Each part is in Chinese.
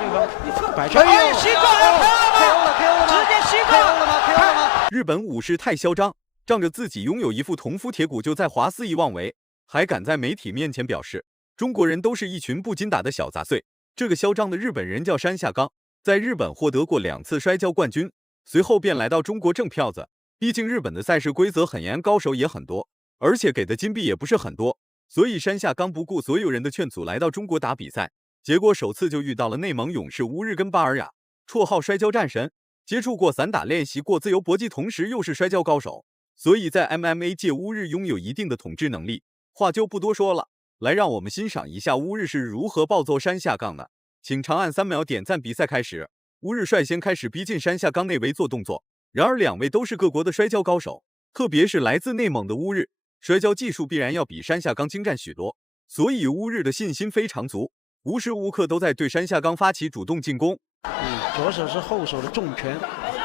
对方摆拳，哎，膝撞了 ，KO 了吗？直接膝撞了吗？日本武士太嚣张，仗着自己拥有一副铜肤铁骨就在华肆意妄为，还敢在媒体面前表示中国人都是一群不经打的小杂碎。这个嚣张的日本人叫山下刚，在日本获得过2次摔跤冠军，随后便来到中国挣票子。毕竟日本的赛事规则很严，高手也很多，而且给的金币也不是很多，所以山下刚不顾所有人的劝阻来到中国打比赛。结果首次就遇到了内蒙勇士乌日根巴尔雅，绰号摔跤战神，接触过散打，练习过自由搏击，同时又是摔跤高手，所以在 MMA 界乌日拥有一定的统治能力。话就不多说了，来让我们欣赏一下乌日是如何暴揍山下刚的。请长按3秒点赞。比赛开始，乌日率先开始逼近山下刚内围做动作，然而2位都是各国的摔跤高手，特别是来自内蒙的乌日，摔跤技术必然要比山下刚精湛许多，所以乌日的信心非常足，无时无刻都在对山下刚发起主动进攻。左手是后手的重拳。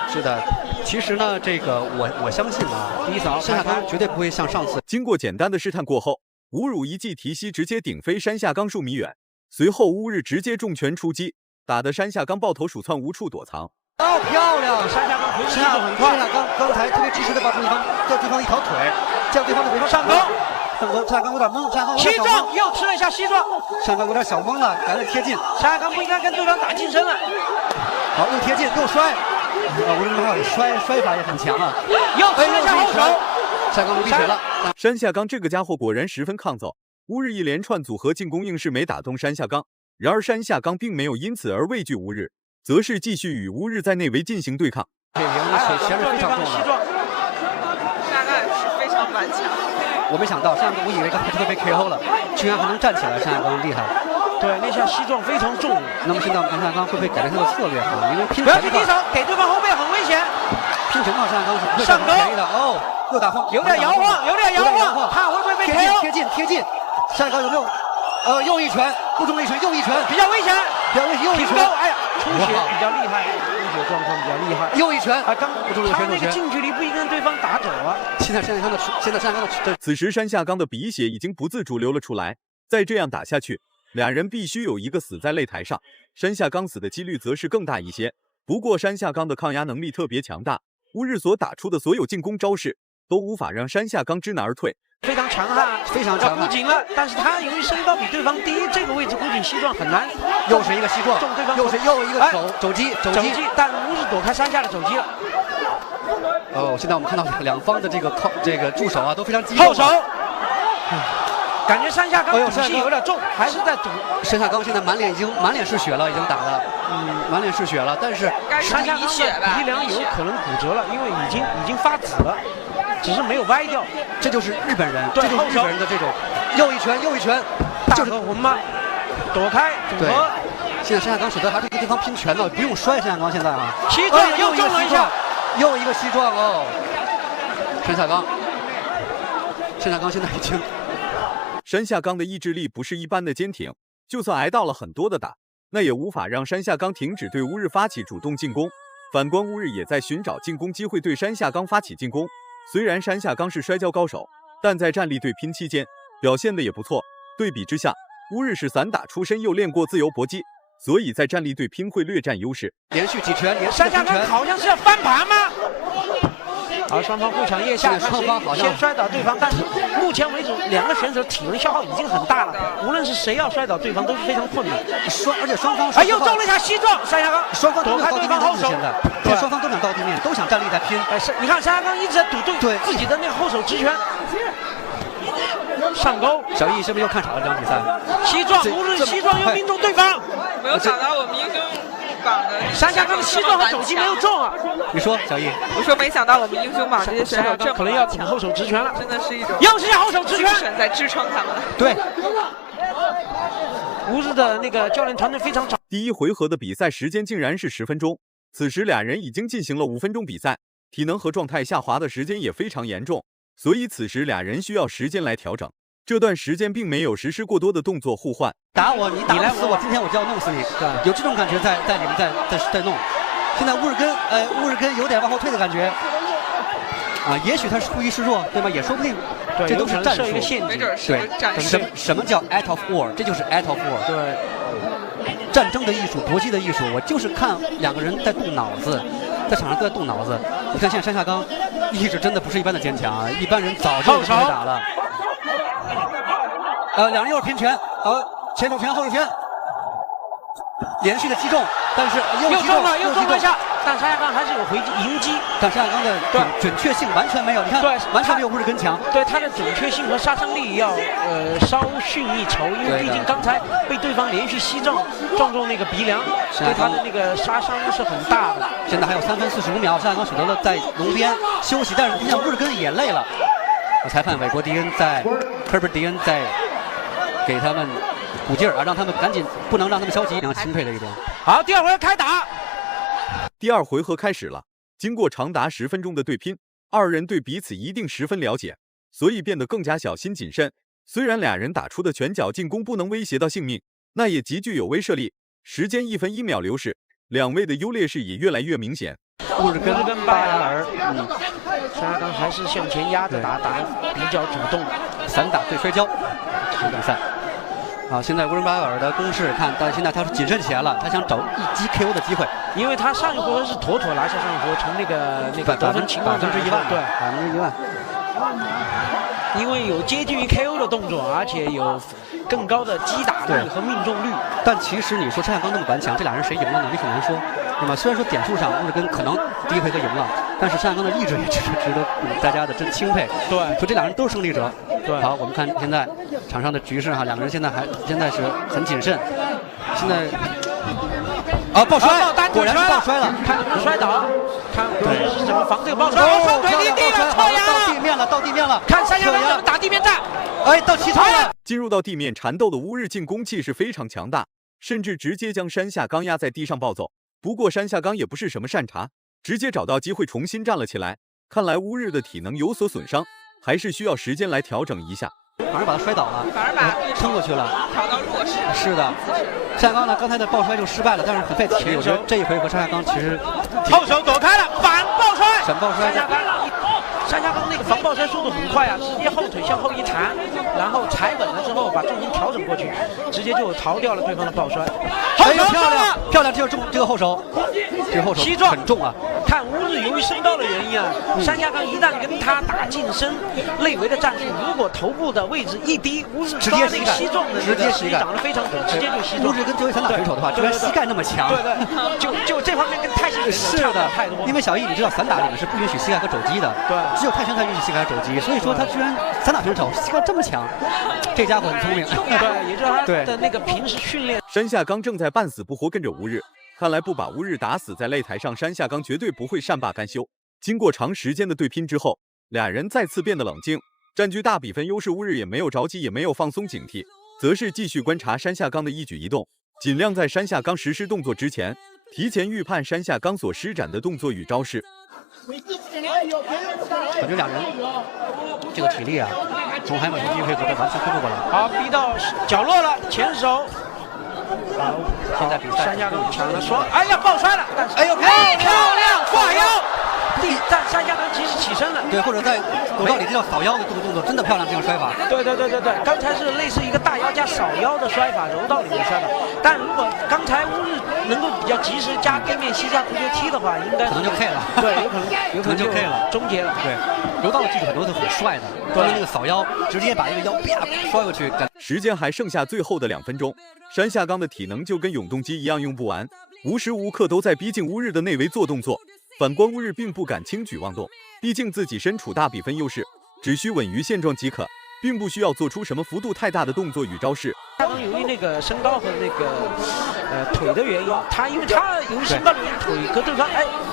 是的，其实呢，这个我相信啊，第一场山下刚绝对不会像上次。经过简单的试探过后，吴汝一记提膝直接顶飞山下刚数米远，随后乌日直接重拳出击，打得山下刚抱头鼠窜，无处躲藏。哦，漂亮！山下刚回速度很快。山下刚才特别及时的把对方一条腿，将对方的尾巴上钩。山下刚有点懵，山下刚膝撞又吃了一下膝撞，山下刚有点小懵了，赶紧贴近。山下刚不应该跟对方打近身了。好，又贴近又摔，无论如何摔法也很强啊。又吃了一下后手，山下刚闭嘴了。山下刚这个家伙果然十分抗揍，乌日一连串组合进攻硬是没打动山下刚。然而山下刚并没有因此而畏惧乌日，则是继续与乌日在内围进行对抗。水平前面非常重的，山下刚也是非常顽强。我没想到，山下刚我以为刚才会被 KO 了，居然还能站起来，山下刚厉害。对，那下膝撞非常重。那么现在山下刚会不会改变他的策略啊？因为拼不要去低手，给对方后背很危险。拼拳的话，山下刚是不会占便宜的。哦，又打晃，有点摇晃，看会不会被 KO。贴近，山下刚有没有？又一拳，不中一拳，又一拳，比较危险，又一拳，哎呀，出血比较厉害，出血状况比较厉害。又一拳，刚他那个近距离不应该跟对方打走啊。现在山下刚的，此时山下刚的鼻血已经不自主流了出来，再这样打下去，俩人必须有一个死在擂台上，山下刚死的几率则是更大一些。不过山下刚的抗压能力特别强大，乌日所打出的所有进攻招式都无法让山下刚知难而退。非常强悍，非常强悍，箍紧了，但是他由于身高比对方低，这个位置箍紧膝撞很难。又是一个膝撞，中对方，又一个肘击，但乌日躲开山下的肘击了。哦，现在我们看到两方的这个助手啊都非常激动。后手，感觉山下刚赌气有点重，还是在赌。山下刚现在满脸是血了，已经打的，满脸是血了，但是山下刚的鼻梁有可能骨折了，因为已经发紫了。只是没有歪掉，这就是日本人，这就是日本人的这种又一拳，大和魂吗？躲开组合。现在山下刚舍得还是跟对方拼拳呢，不用摔。山下刚现在啊，膝撞又中了一下，又一个膝撞哦。山下刚现在已经，山下刚的意志力不是一般的坚挺，就算挨到了很多的打，那也无法让山下刚停止对乌日发起主动进攻。反观乌日也在寻找进攻机会对山下刚发起进攻。虽然山下刚是摔跤高手，但在站立对拼期间表现的也不错。对比之下，乌日是散打出身，又练过自由搏击，所以在站立对拼会略占优势。连续几拳，山下刚好像是要翻盘吗？而双方互抢腋下，双方好像先摔倒对方，但是目前为止两个选手体能消耗已经很大了，无论是谁要摔倒对方都是非常困难。而且双方又中了一下膝撞，山下刚双方躲开对方后手，对，双方都想到地面，都想站立在拼。你看山下刚一直在赌对自己的那个后手直拳。上钩，小易是不是又看傻了这场比赛？膝撞，乌日膝撞又命中对方。没有想到我们英雄榜的山下刚的膝撞和肘击没有中啊！你说小易？我说没想到我们英雄榜这些选手可能要捅后手直拳了，真的是一种又是一下后手直拳在支撑他们。对，乌日的那个教练团队非常长。第一回合的比赛时间竟然是10分钟，此时俩人已经进行了5分钟比赛，体能和状态下滑的时间也非常严重，所以此时俩人需要时间来调整。这段时间并没有实施过多的动作互换，打我，你打不死我，今天我就要弄死你，有这种感觉在里面在弄。现在乌日根有点往后退的感觉，啊，也许他是故意示弱，对吗？也说不定，这都是战术，没准是战术。什么叫 out of war？ 这就是 out of war。对，战争的艺术、搏击的艺术，我就是看两个人在动脑子，在场上都在动脑子。你看现在山下刚意志真的不是一般的坚强啊，一般人早就不会打了。两人又是拼拳，前手拳后手拳，连续的击中，但是又中了，又中了一下，但山下刚还是有迎击。但山下刚的准确性完全没有，你看，对，完全没有乌日根强。对他的准确性和杀伤力要稍逊一筹，因为毕竟刚才被对方连续膝撞中那个鼻梁，对他的那个杀伤是很大的。现在还有3分45秒，山下刚选择了在笼边休息，但是你想乌日根也累了。裁判韦伯迪恩科尔迪恩在给他们鼓劲儿啊，让他们赶紧，不能让他们消极，非常钦佩的一点。好，第二回合开打。第二回合开始了，经过长达10分钟的对拼，二人对彼此一定十分了解，所以变得更加小心谨慎。虽然俩人打出的拳脚进攻不能威胁到性命，那也极具有威慑力。时间1分1秒流逝，两位的优劣势也越来越明显。乌日根巴雅尔，山下刚还是向前压着打得比较主动。散打对摔跤，这比赛。现在乌伦巴尔的攻势看，但现在他是谨慎起来了，他想找一击 KO 的机会，因为他上一回合是妥妥拿下上一回合，从那个得分情况上100%，对100%。因为有接近于 KO 的动作，而且有更高的击打率和命中率。但其实你说山下刚那么顽强，这俩人谁赢了呢？你很难说。那么虽然说点数上乌日根可能第一回合赢了，但是山下刚的意志也值得大家的真钦佩。对，说这两人都是胜利者。对，好，我们看现在场上的局势两个人现在是很谨慎。现在爆摔，果然是爆摔了，看能不能摔倒，看是怎么防这个爆摔。双腿离地了，扯牙到地面了，看山下刚怎么打地面战。到齐超了。进入到地面缠斗的乌日进攻气势非常强大，甚至直接将山下刚压在地上暴揍。不过山下刚也不是什么善茬，直接找到机会重新站了起来。看来乌日的体能有所损伤，还是需要时间来调整一下。反而把他摔倒了，反而把撑过去了，调到弱势。是的，山下刚呢，刚才的爆摔就失败了，但是很费体力。我觉得这一回合山下刚其实后手躲开了，反爆摔，闪爆摔。山下刚那个防爆摔速度很快啊，直接后腿向后一弹，然后踩稳了之后把重心调整过去，直接就逃掉了对方的爆摔。漂亮，这个后手，膝撞很重啊。看乌日由于身高的原因啊，山下刚一旦跟他打近身内围的战术，如果头部的位置一低，乌日直接那个膝撞的直接膝盖长得非常准，直接就膝撞。乌日跟作为散打选手的话，居然膝盖那么强。对，就这方面跟泰拳是的太多。因为小易你知道散打里面是不允许膝盖和肘击的，对，只有泰拳才允许膝盖和肘击，所以说他居然散打选手膝盖这么强，这家伙很聪明。对，也就是他的那个平时训练。山下刚正在半死不活跟着乌日。看来不把乌日打死在擂台上，山下刚绝对不会善罢甘休。经过长时间的对拼之后，俩人再次变得冷静，占据大比分优势。乌日也没有着急，也没有放松警惕，则是继续观察山下刚的一举一动，尽量在山下刚实施动作之前，提前预判山下刚所施展的动作与招式。感觉俩人这个体力啊，从还没有第一回合完全恢复过来。好，逼到角落了，前手。现在比赛山下刚抢了，说哎呀爆摔了，但是漂亮挂腰。但山下刚及时起身了，对，或者在柔道里这叫扫腰的动作，真的漂亮，这个摔法。对，刚才是类似一个大腰加扫腰的摔法，柔道里面摔法。但如果刚才乌日能够比较及时加对面膝下足球踢的话，应该可能就 K 了。对，有可能就 K 了，终结了。对，柔道的技术很多都很帅的，对，那个扫腰直接把一个腰啪摔过去。时间还剩下最后的2分钟，山下刚的体能就跟永动机一样用不完，无时无刻都在逼近乌日的内围做动作。反观乌日并不敢轻举妄动，毕竟自己身处大比分优势，只需稳于现状即可，并不需要做出什么幅度太大的动作与招式。山下刚由于那个身高和那个腿的原因，因为他由于身高的原因，腿和对方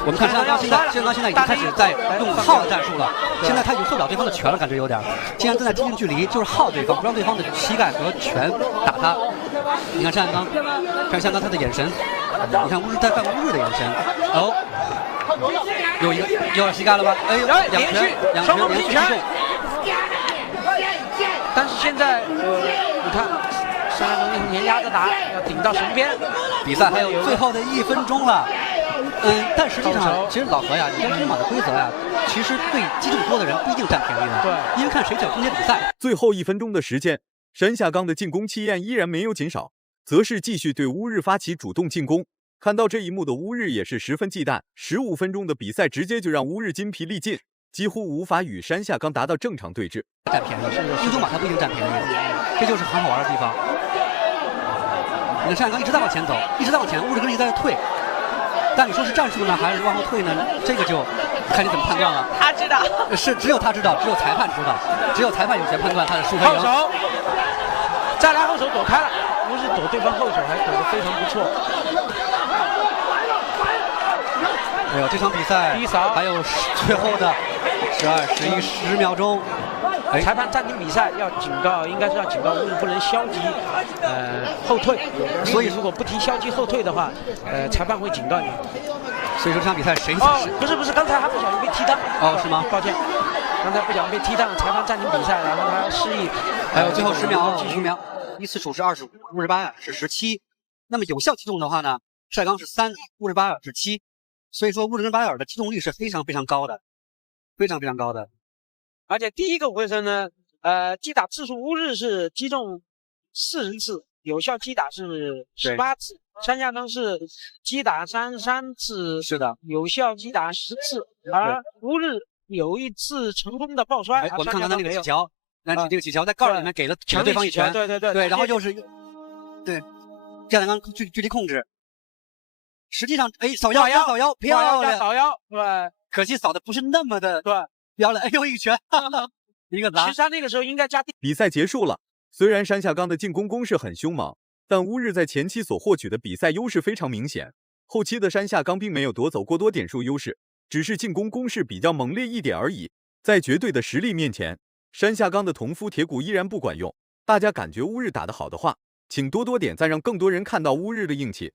我们看山下刚现在已经开始在用耗战术了，现在他已经受不了对方的拳了，感觉有点。现在正在接近距离，就是耗对方，不让对方的膝盖和拳打他。你看山下刚他的眼神，你看乌日在看乌日的眼神，又要膝盖了吧？两拳连续击中。但是现在你看山下刚向前压着打，要顶到绳边。比赛还有最后的1分钟了。但实际上，其实老何呀，你看这马的规则呀，其实对击中多的人不一定占便宜的。对，因为看谁想终结比赛。最后1分钟的时间，山下刚的进攻气焰依然没有减少，则是继续对乌日发起主动进攻。看到这一幕的乌日也是十分忌惮，15分钟的比赛直接就让乌日筋疲力尽，几乎无法与山下刚达到正常对峙。占便宜，英雄马他不一定占便宜，这就是很好玩的地方。你看山下刚一直在往前走，一直在往前，乌日根一直在退。但你说是战术呢，还是往后退呢？这个就看你怎么判断了。他知道，是只有他知道，只有裁判知道，只有裁判有权判断他的输和赢。后手，再来后手躲开了，乌日躲对方后手还躲得非常不错。哎呦，这场比赛低扫还有最后的12、11、10秒钟。裁判暂停比赛，要警告，应该是要警告乌日不能消极后退。所以如果不提消极后退的话，裁判会警告你。所以说这场比赛谁？不是，刚才他不小心被踢裆。哦，是吗？抱歉，刚才不小心被踢裆，裁判暂停比赛，然后他示意。还有最后10秒，10秒，依次数是25，乌日巴雅是17。那么有效击中的话呢，晒刚是3，乌日巴雅是7。所以说乌日跟巴雅的击中率是非常非常高的，非常非常高的。而且第一个回合呢，击打次数乌日是击中40次，有效击打是18次，山下刚是击打33次，是的，有效击打10次，而乌日有一次成功的抱摔。我们看看他那个起桥，那你这个起桥在盖里面给了对方一拳，对，然后就是对这样刚距离控制。实际上，扫腰，漂亮，扫腰，对，可惜扫的不是那么的对。漂亮，哎呦一拳，一个砸。其实他那个时候应该加。比赛结束了，虽然山下刚的进攻攻势很凶猛，但乌日在前期所获取的比赛优势非常明显。后期的山下刚并没有夺走过多点数优势，只是进攻攻势比较猛烈一点而已。在绝对的实力面前，山下刚的铜夫铁骨依然不管用。大家感觉乌日打得好的话，请多点赞，让更多人看到乌日的硬气。